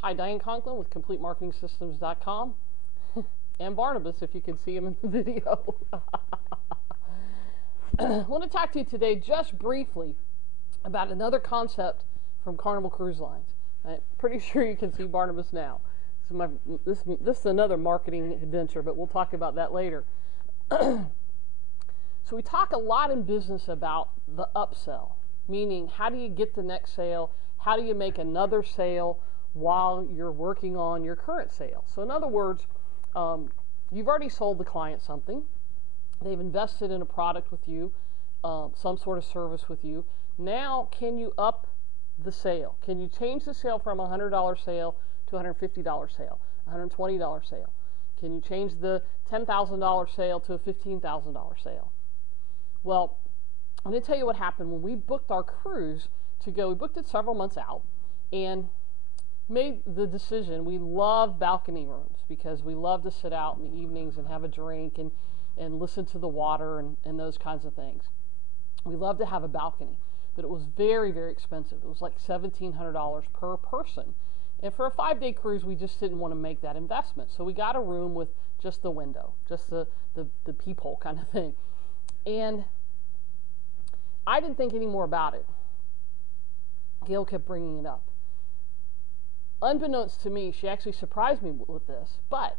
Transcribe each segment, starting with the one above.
Hi, Diane Conklin with CompleteMarketingSystems.com and Barnabas, if you can see him in the video. I want to talk to you today just briefly about another concept from Carnival Cruise Lines. I'm pretty sure you can see Barnabas now. This is another marketing adventure, but we'll talk about that later. So we talk a lot in business about the upsell, meaning how do you get the next sale? How do you make another sale while you're working on your current sale? So in other words, you've already sold the client something. They've invested in a product with you, some sort of service with you. Now, can you up the sale? Can you change the sale from a $100 sale to a $150 sale, a $120 sale? Can you change the $10,000 sale to a $15,000 sale? Well, I'm going to tell you what happened when we booked our cruise to go. We booked it several months out and made the decision. We love balcony rooms because we love to sit out in the evenings and have a drink and listen to the water and those kinds of things. We love to have a balcony, but it was very, very expensive. It was like $1,700 per person. And for a 5-day cruise, we just didn't want to make that investment. So we got a room with just the window, just the peephole kind of thing. And I didn't think any more about it. Gail kept bringing it up. Unbeknownst to me, she actually surprised me with this, but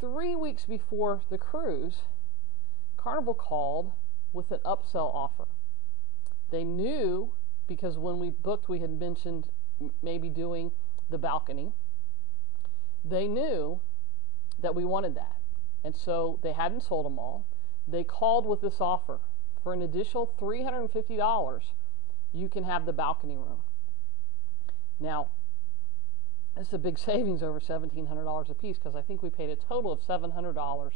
3 weeks before the cruise, Carnival called with an upsell offer. They knew, because when we booked, we had mentioned maybe doing the balcony. They knew that we wanted that, and so they hadn't sold them all. They called with this offer. For an additional $350, you can have the balcony room. Now, it's a big savings over $1,700 a piece, because I think we paid a total of $700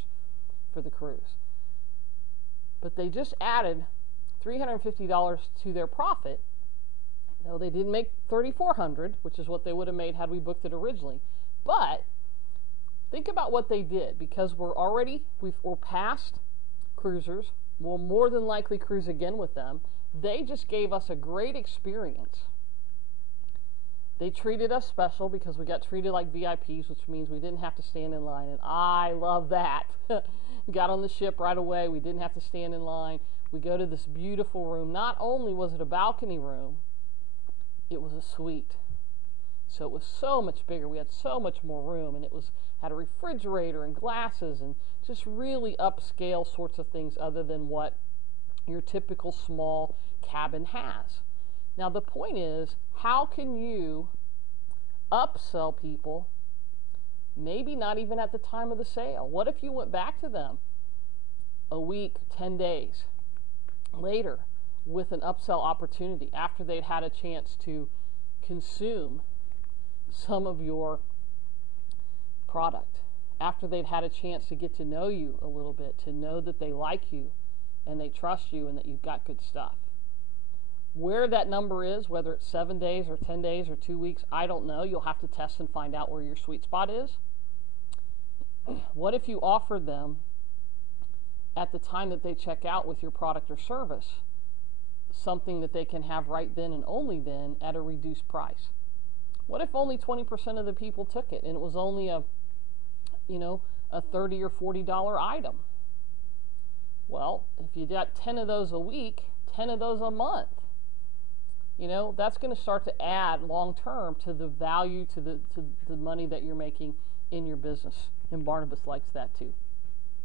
for the cruise. But they just added $350 to their profit. No, they didn't make $3,400, which is what they would have made had we booked it originally. But think about what they did, because we're past cruisers. We'll more than likely cruise again with them. They just gave us a great experience. They treated us special because we got treated like VIPs, which means we didn't have to stand in line, and I love that. We got on the ship right away. We didn't have to stand in line. We go to this beautiful room. Not only was it a balcony room, it was a suite. So it was so much bigger. We had so much more room, and had a refrigerator and glasses and just really upscale sorts of things other than what your typical small cabin has. Now the point is, how can you upsell people, maybe not even at the time of the sale? What if you went back to them a week, 10 days later with an upsell opportunity after they'd had a chance to consume some of your product, after they'd had a chance to get to know you a little bit, to know that they like you and they trust you and that you've got good stuff? Where that number is, whether it's 7 days or 10 days or 2 weeks, I don't know. You'll have to test and find out where your sweet spot is. What if you offered them at the time that they check out with your product or service something that they can have right then and only then at a reduced price? What if only 20% of the people took it and it was only a $30 or $40 item? Well, if you got 10 of those a week, 10 of those a month, that's going to start to add long term to the value, to the money that you're making in your business. And Barnabas likes that too.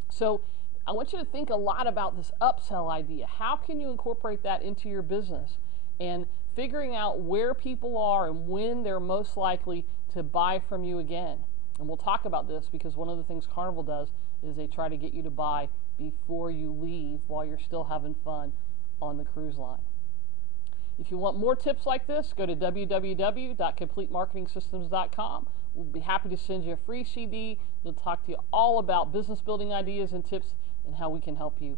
So I want you to think a lot about this upsell idea. How can you incorporate that into your business? And figuring out where people are and when they're most likely to buy from you again. And we'll talk about this because one of the things Carnival does is they try to get you to buy before you leave while you're still having fun on the cruise line. If you want more tips like this, go to www.CompleteMarketingSystems.com. We'll be happy to send you a free CD. We'll talk to you all about business building ideas and tips and how we can help you.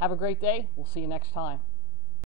Have a great day. We'll see you next time.